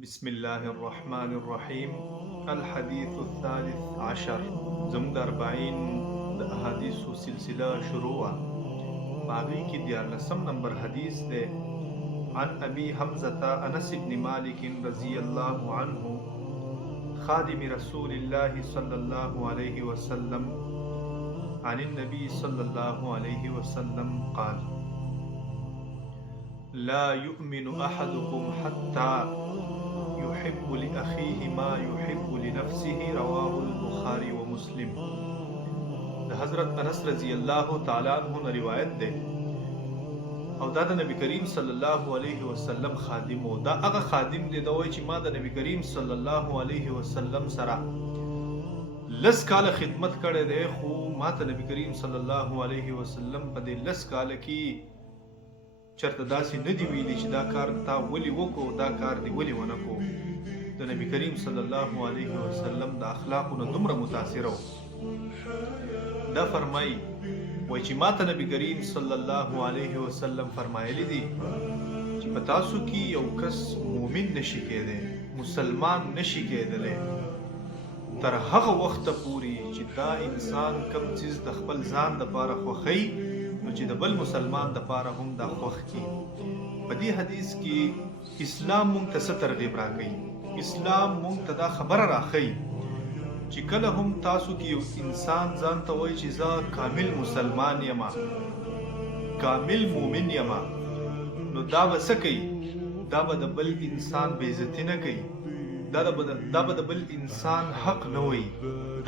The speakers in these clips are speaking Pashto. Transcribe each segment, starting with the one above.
بسم الله الرحمن الرحيم. الحديث الثالث عشر. زموږ د 40 د احادیثو سلسله شروع باغی کی 14 نمبر حدیث ده. عن ابي حمزه انس بن مالك رضي الله عنه خادم رسول الله صلى الله عليه وسلم عن النبي صلى الله عليه وسلم قال: لا يؤمن احدكم حتى يحب لأخيه ما يحب لنفسه. رواه البخاري ومسلم. د حضرت انس رضی الله تعالی عنہ روایت ده او دا د نبی کریم صلی الله علیه وسلم خادم او دا هغه خادم دی دا وایي چې ما د نبی کریم صلی الله علیه وسلم سره لس کال خدمت کړی دی، خو ما ته نبی کریم صلی الله علیه وسلم په دې لس کال کې چرته داسې نه دی ویلي چې دا کار تا ولې وکړو، دا کار دی ولې ونه کړو. د نبی کریم صلی الله علیه وسلم د اخلاقونو دومره متاثر و. دا فرمایي وایي چې ما ته نبی کریم صلی الله علیه وسلم فرمایلی دي چې په تاسو کې یو کس مؤمن نشي کېدی، مسلمان نشي کېدلی تر هغه وخته پورې چې دا انسان کم چیز د خپل ځان دپاره خوښوي نو چې د بل مسلمان دپاره هم دا خوښ کړي. په دې حدیث کې اسلام مونږ ته څه ترغیب راکوي؟ اسلام مونږ ته دا خبره راښیي چې کله هم تاسو کې یو انسان ځان ته وایي چې زه کامل مسلمان یم، کامل مؤمن یم، نو دا به څه کوي؟ دا به د بل انسان بې عزتي نه کوي، دا به د بل انسان حق نه وایي،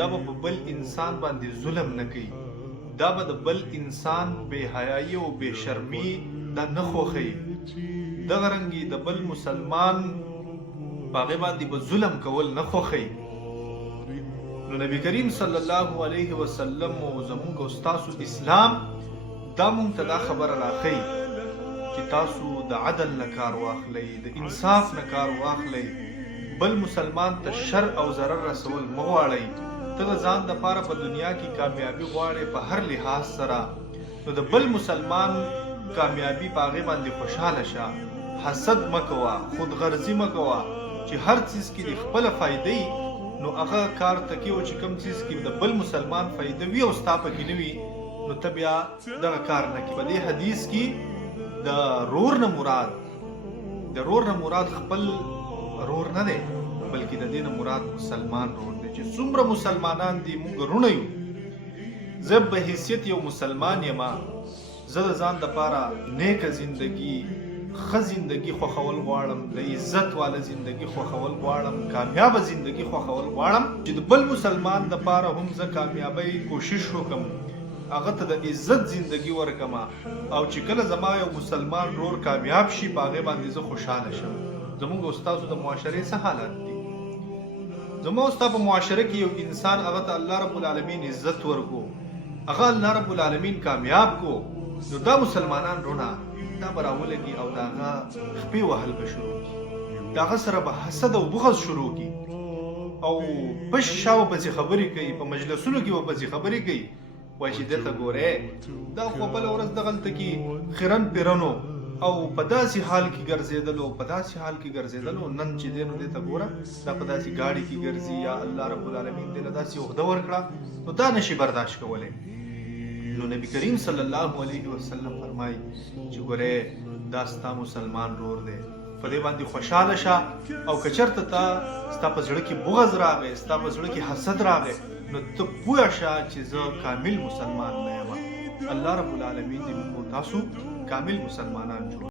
دا به په بل انسان باندې ظلم نه کوي، دا به د بل انسان بے حیايي او بے شرمي دا نه خوښوي. دغه رنګې د بل مسلمان په هغې باندې به ظلم کول نه خوښوي. نو نبی کریم صلی الله علیه وسلم او زمونږ او ستاسو اسلام دا مونږ ته دا خبره راښیي چې تاسو د عدل نه کار واخلئ، د انصاف نه کار واخلئ، بل مسلمان ته شر او ضرر رسول مه غواړئ. ته د ځان دپاره په دنیا کې کامیابي غواړې په هر لحاظ سره، نو د بل مسلمان کامیابي په هغې باندې خوشحاله شه. حسد مه کوه، خودغرضي مه کوه چې هر څیز کې د خپله فایده نو هغه کار ته کې او چې کوم څیز کې د بل مسلمان فایده وي او ستا پکې نه وي نو ته بیا دغه کار نه کوي. په دې حدیث کې د رور نه مراد خپل رور نه دی، بلکې د دې نه مراد مسلمان رور دی. چې څومره مسلمانان دي موږ رونه یو. زه په حیثیت یو مسلمان یم، زه د ځان دپاره نیکه زندګي، ښه زندګي خوښول غواړم، د عزت والا زندګي خوښول غواړم، کامیابه زندګي خوښول غواړم چې د بل مسلمان دپاره هم زه کامیابی کوشش وکړم، هغه ته د عزت زندګي ورکړم، او چې کله زما یو مسلمان رور کامیاب شي په هغې باندې زه خوشحاله شم. زموږ او ستاسو د معاشرې څه حالت دي؟ زما او ستا په معاشره کې یو انسان هغه ته الله رب العالمین عزت ورکو، هغه الله رب العالمین کامیاب کو، نو دا مسلمانان رونه دا به راولګي او د هغه خپې وهل به شروع کړي، د هغه سره به حسد او بغض شروع کړي او پش شا به پسې خبرې کوي، په مجلسونو کې به پسې خبرې کوي، وایي چې دلته ګورې دا خو بله ورځ دغلته کې خیرن پیرنو او په داسې حال کې ګرځېدلو، نن چې دی نو دې ته ګوره دا په داسې ګاډي کې ګرځي، یا الله رب العالمین دې له داسې عهده ورکړه نو دا نشي برداشت کولی. نو نبی کریم صلی الله علیه وسلم فرمایي چې ګورې دا ستا مسلمان رور دی، په دې باندې خوشحاله شه، او که چېرته ته ستا په زړه کې بغض راغی، ستا په زړه کې حسد راغی، نو ته پوه شه چې زه کامل مسلمان نه یم. الله رب العالمین دې موږ تاسو کامل مسلمانان جوړ